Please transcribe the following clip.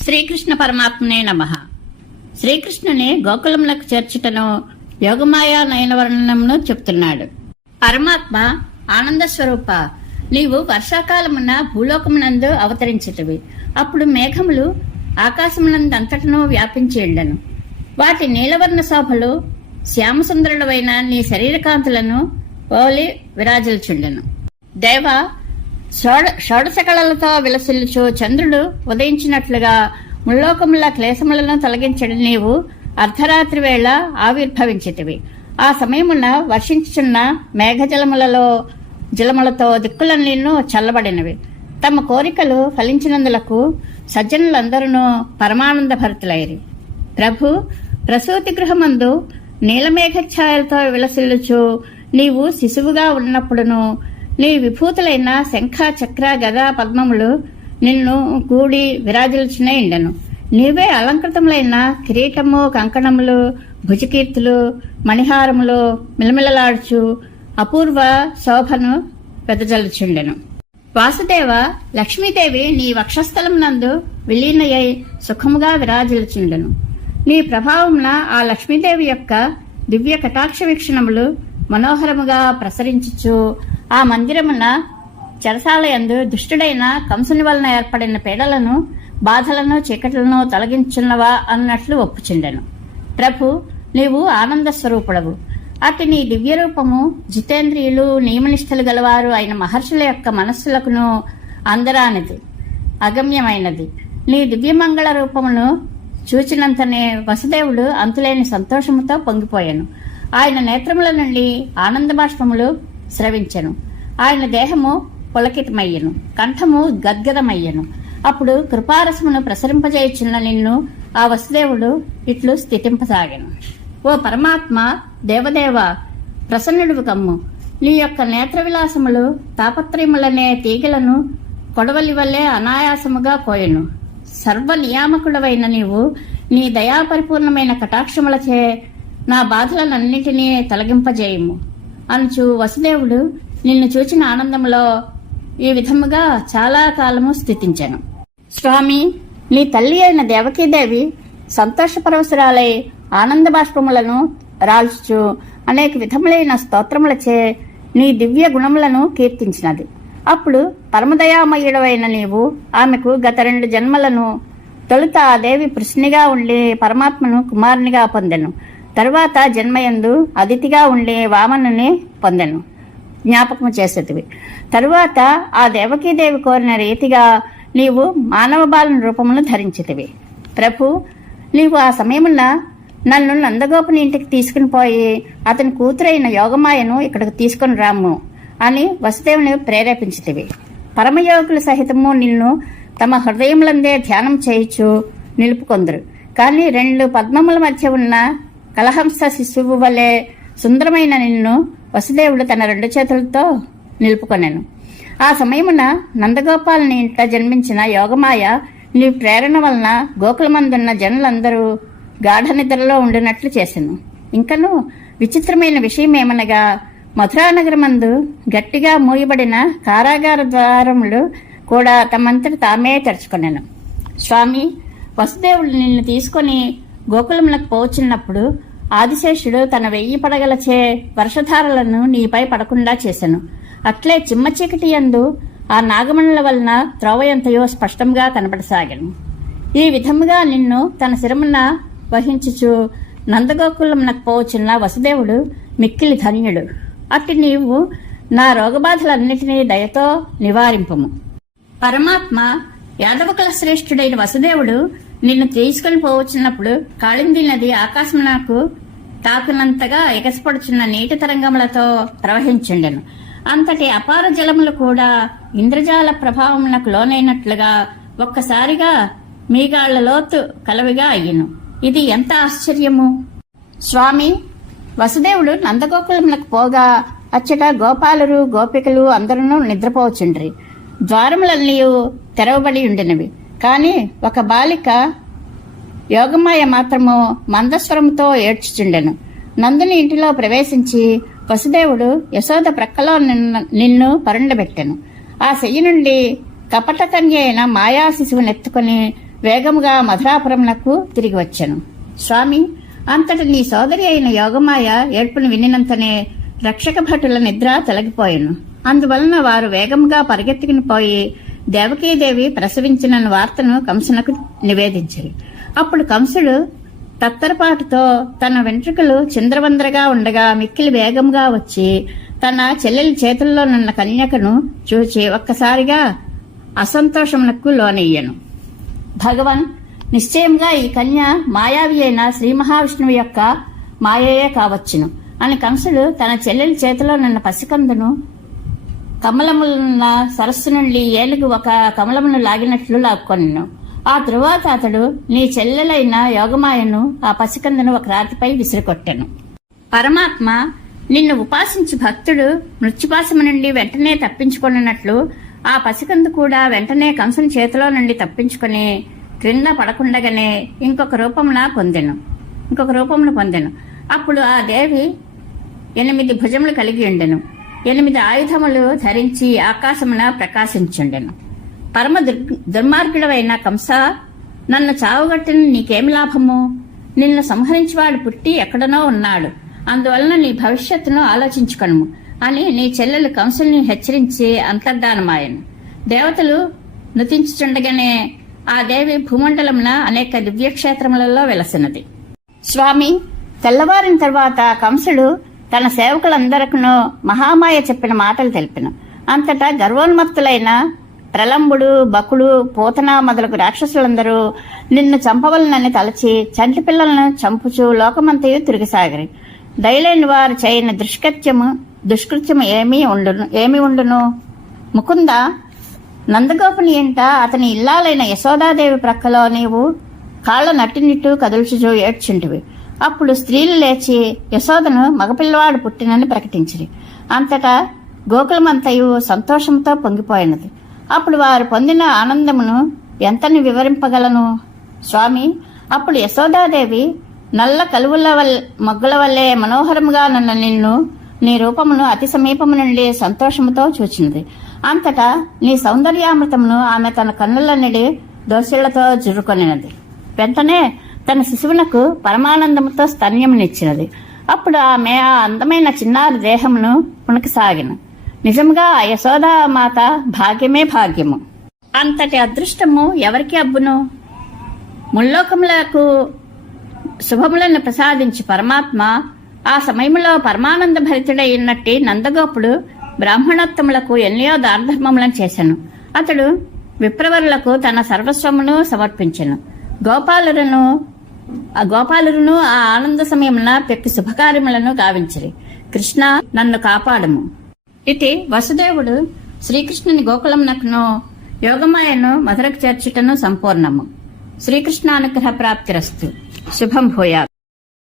శ్రీకృష్ణ పరమాత్మనే నమః. శ్రీకృష్ణుని గోకులములకు చేర్చుటను యోగమాయా నయనవర్ణనమును చెప్తున్నాడు. పరమాత్మ ఆనంద స్వరూప, నీవు వర్షాకాలమున భూలోకమునందు అవతరించితివి. అప్పుడు మేఘములు ఆకాశమునందంతటను వ్యాపించి ఉండెను. వాటి నీలవర్ణ శోభలు శ్యామసుందరుడవైన నీ శరీరకాంతులను పోలి విరాజిల్చుండెను. దేవ, షోడశకళలతో విలసిల్లుచు చంద్రుడు ఉదయించినట్లుగా ముల్లోకముల క్లేశములను తొలగించడి నీవు అర్ధరాత్రి వేళ ఆవిర్భవించితివి. ఆ సమయమున వర్షించుచున్న జలములతో దిక్కులన్నీను చల్లబడినవి. తమ కోరికలు ఫలించినందులకు సజ్జనులందరూ పరమానంద భరితులైరి. ప్రభు, ప్రసూతి గృహమందు నీలమేఘఛాయలతో విలసిల్లుచు నీవు శిశువుగా ఉన్నప్పుడును నీ విభూతులైన శంఖ, చక్ర, గద, పద్మములు నిన్ను కూడి విరాజిల్చునే ఇండెను. నీవే అలంకృతములైన కిరీటము, కంకణములు, భుజకీర్తులు, మణిహారములు మిలమిలలాడుచు అపూర్వ శోభను వెదజల్లుచుండెను. వాసుదేవ, లక్ష్మీదేవి నీ వక్షస్థలం నందు విలీనయ్యై సుఖముగా విరాజిల్చుండెను. నీ ప్రభావమున ఆ లక్ష్మీదేవి యొక్క దివ్య కటాక్ష వీక్షణములు మనోహరముగా ప్రసరించుచు ఆ మందిరమున చెరసాలయందు దుష్టుడైన కంసుని వలన ఏర్పడిన పీడలను, బాధలను, చీకట్లను తొలగించున్నవా అన్నట్లు ఒప్పుచుండెను. ప్రభు, నీవు ఆనంద స్వరూపుడవు. అట్టి నీ దివ్య రూపము జితేంద్రియులు, నియమనిష్టలు గలవారు అయిన మహర్షుల యొక్క మనస్సులకును అందరానిది, అగమ్యమైనది. నీ దివ్యమంగళ రూపమును చూచినంతనే వసుదేవుడు అంతులేని సంతోషముతో పొంగిపోయాను. ఆయన నేత్రముల నుండి ఆనంద బాష్పములు స్రవించెను. ఆయన దేహము పులకితమయ్యను, కంఠము గద్గదమయ్యను. అప్పుడు కృపారసమును ప్రసరింపజేయుచున్న నిన్ను ఆ వసుదేవుడు ఇట్లు స్థితింపసాగాను. ఓ పరమాత్మ, దేవదేవ, ప్రసన్నుడు కమ్ము. నీ యొక్క నేత్ర విలాసములు తాపత్రయములనే తీగలను కొడవలి వల్లే అనాయాసముగా కోయను. సర్వ నియామకుడవైన నీవు నీ దయాపరిపూర్ణమైన కటాక్షములచే నా బాధలనన్నిటినీ తొలగింపజేయము అనుచు వసుదేవుడు నిన్ను చూచిన ఆనందములో ఈ విధముగా చాలా కాలము స్థితించాను. స్వామి, నీ తల్లి అయిన దేవకీదేవి సంతోషపరవశురాలై ఆనంద బాష్పములను రాల్చుచు అనేక విధములైన స్తోత్రములచే నీ దివ్య గుణములను కీర్తించినది. అప్పుడు పరమదయామయుడవైన నీవు ఆమెకు గత 2 జన్మలను తొలుత ఆ దేవి పృష్ణిగా ఉండి పరమాత్మను కుమారునిగా పొందెను. తరువాత జన్మయందు అదితిగా ఉండి వామనుని పొందెను. జ్ఞాపకము చేసేటివి. తరువాత ఆ దేవకీదేవి కోరిన రీతిగా నీవు మానవ బాలుని రూపమును ధరించితివి. ప్రభు, నీవు ఆ సమయమున నన్ను నందగోపుని ఇంటికి తీసుకుని పోయి అతని కూతురైన యోగమాయను ఇక్కడికి తీసుకుని రాము అని వసుదేవుని ప్రేరేపించితివి. పరమయోగుల సహితము నిన్ను తమ హృదయములందే ధ్యానం చేయించు నిలుపుకొందరు. కానీ 2 పద్మముల మధ్య ఉన్న కలహంస శిశువు వలె సుందరమైన నిన్ను వసుదేవుడు తన 2 చేతులతో నిలుపుకొనెను. ఆ సమయమున నందగోపాలని ఇంట జన్మించిన యోగమాయ నీ ప్రేరణ వలన గోకులమందున్న జనులందరూ గాఢ నిద్రలో ఉండినట్లు చేసెను. ఇంకను విచిత్రమైన విషయమేమనగా మథురానగరమందు గట్టిగా మూయబడిన కారాగార ద్వారములు కూడా తమంతట తామే తెరుచుకొనెను. స్వామి, వసుదేవుడు నిన్ను తీసుకొని గోకులములకు పోచున్నప్పుడు ఆదిశేషుడు తన 1000 పడగలచే వర్షధారలను నీపై పడకుండా చేసెను. అట్లే చిమ్మ చీకటి యందు ఆ నాగమణుల వలన త్రోవయంతయో స్పష్టంగా కనబడసాగాను. ఈ విధముగా నిన్ను తన శిరమున వహించుచు నందగోకులమునకు పోచున్న వసుదేవుడు మిక్కిలి ధన్యుడు. అట్టి నీవు నా రోగబాధలన్నిటినీ దయతో నివారింపము. పరమాత్మ, యాదవకుల శ్రేష్ఠుడైన వసుదేవుడు నిన్ను తీసుకుని పోవచ్చున్నప్పుడు కాళింది నది ఆకాశమునకు తాకునంతగా ఎగసిపడుచున్న నీటి తరంగములతో ప్రవహించుండెను. అంతటి అపార జలములు కూడా ఇంద్రజాల ప్రభావమునకు లోనైనట్లుగా ఒక్కసారిగా మీగాళ్ల లోతు కలవిగా అయ్యను. ఇది ఎంత ఆశ్చర్యము! స్వామి, వసుదేవుడు నందగోకులములకు పోగా అచ్చట గోపాలురు, గోపికలు అందరూ నిద్రపోవచ్చుండ్రి. ద్వారములన్నీ తెరవబడి ఉండినవి. కాని ఒక బాలిక యోగమాయ మాత్రము మందస్వరముతో ఏడ్చుచుండెను. నందుని ఇంటిలో ప్రవేశించి వసుదేవుడు యశోద ప్రక్కలో నిన్ను పరుండబెట్టెను. ఆ శయ్యి నుండి కపట కన్య అయిన మాయా శిశువునెత్తుకుని వేగముగా మధురాపురమునకు తిరిగి వచ్చెను. స్వామి, అంతట నీ సోదరి అయిన యోగమాయ ఏడ్పును వినినంతనే రక్షక భటుల నిద్ర తొలగిపోయెను. అందువలన వారు వేగముగా పరిగెత్తుకుని పోయి దేవకీదేవి ప్రసవించిన వార్తను కంసునకు నివేదించారు. అప్పుడు కంసుడు తత్తరపాటుతో తన వెంట్రుకలు చింద్రవంద్రగా ఉండగా మిక్కిలి వేగంగా వచ్చి తన చెల్లెలి చేతుల్లోనున్న కన్యకను చూచి ఒక్కసారిగా అసంతోషమునకు లోనయ్యను. భగవన్, నిశ్చయంగా ఈ కన్య మాయావి అయిన శ్రీ మహావిష్ణువు యొక్క మాయయే కావచ్చును అని కంసుడు తన చెల్లెలి చేతిలోనున్న పసికందును కమలములున్న సరస్సు నుండి ఏనుగు ఒక కమలమును లాగినట్లు లాక్కొనెను. ఆ తరువాత అతడు నీ చెల్లెలైన యోగమాయను ఆ పసికందును ఒక రాతిపై విసిరికొట్టెను. పరమాత్మ నిన్ను ఉపాసించి భక్తుడు మృత్యుపాశము నుండి వెంటనే తప్పించుకొనున్నట్లు ఆ పసికందు కూడా వెంటనే కంసుని చేతిలో నుండి తప్పించుకుని క్రింద పడకుండగానే ఇంకొక రూపమును పొందెను. అప్పుడు ఆ దేవి 8 భుజములు కలిగి ఉండెను. 8 ఆయుధములు ధరించి ఆకాశమున ప్రకాశించుండెను. పరమ దుర్మార్గుడవైన కంస, నన్ను చావుగట్టిన నీకేమి లాభము? నిన్ను సంహరించేవాడు పుట్టి ఎక్కడనో ఉన్నాడు. అందువలన నీ భవిష్యత్తును ఆలోచించుకొనుము అని నీ చెల్లెలు కంసుల్ని హెచ్చరించి అంతర్ధానమాయను. దేవతలు నృతించుచుండగానే ఆ దేవి భూమండలమున అనేక దివ్యక్షేత్రములలో వెలసినది. స్వామి, తెల్లవారిన తర్వాత కంసుడు తన సేవకులందరకును మహామాయ చెప్పిన మాటలు తెలిపెను. అంతటా గర్వోన్మత్తులైన ప్రలంబుడు, బకుడు, పూతన మొదలగు రాక్షసులందరూ నిన్ను చంపవలనని తలచి చంటి పిల్లలను చంపుచు లోకమంతయు తిరిగిసాగరి. దయలేని వారు చేయని దుష్కృత్యము ఏమి ఉండును? ముకుంద, నందగోపుని ఇంట అతని ఇల్లాలైన యశోదాదేవి ప్రక్కలో నీవు కాళ్ళ నట్టినిట్టు కదుల్చుచూ ఏడ్చుంటివి. అప్పుడు స్త్రీలు లేచి యశోదను మగపిల్లవాడు పుట్టినని ప్రకటించిరి. అంతటా గోకులమంతయు సంతోషంతో పొంగిపోయినది. అప్పుడు వారు పొందిన ఆనందమును ఎంతని వివరింపగలను? స్వామి, అప్పుడు యశోదాదేవి నల్ల కలువుల మొగ్గల వల్లే మనోహరముగా నున్న నిన్ను నీ రూపమును అతి సమీపము నుండి సంతోషముతో చూచినది. అంతటా నీ సౌందర్యామృతమును ఆమె తన కన్నులన్నిడి దోసిళ్లతో జుర్రుకొనినది. వెంటనే తన శిశువునకు పరమానందముతో స్తన్యమునిచ్చినది. అప్పుడు ఆమె ఆ అందమైన చిన్నారి దేహమును పుణకసాగిన. నిజంగా ఆ యశోదామాత భాగ్యమే భాగ్యము. అంతటి అదృష్టము ఎవరికి అబ్బును? ముల్లోకములకు శుభములను ప్రసాదించి పరమాత్మ ఆ సమయంలో పరమానంద భరితుడైనట్టి నందగోపుడు బ్రాహ్మణోత్తములకు ఎన్నో దానధర్మములను చేశాను. అతడు విప్రవరులకు తన సర్వస్వమును సమర్పించెను. గోపాలురును ఆ ఆనంద సమయమున పెక్కి శుభకార్యములను గావించిరి. కృష్ణ, నన్ను కాపాడము. ఇటు వసుదేవుడు శ్రీకృష్ణుని గోకులమునకును యోగమాయను మధురకు చేర్చుటను సంపూర్ణము. శ్రీకృష్ణానుగ్రహ ప్రాప్తిరస్తు. శుభం భూయాత్.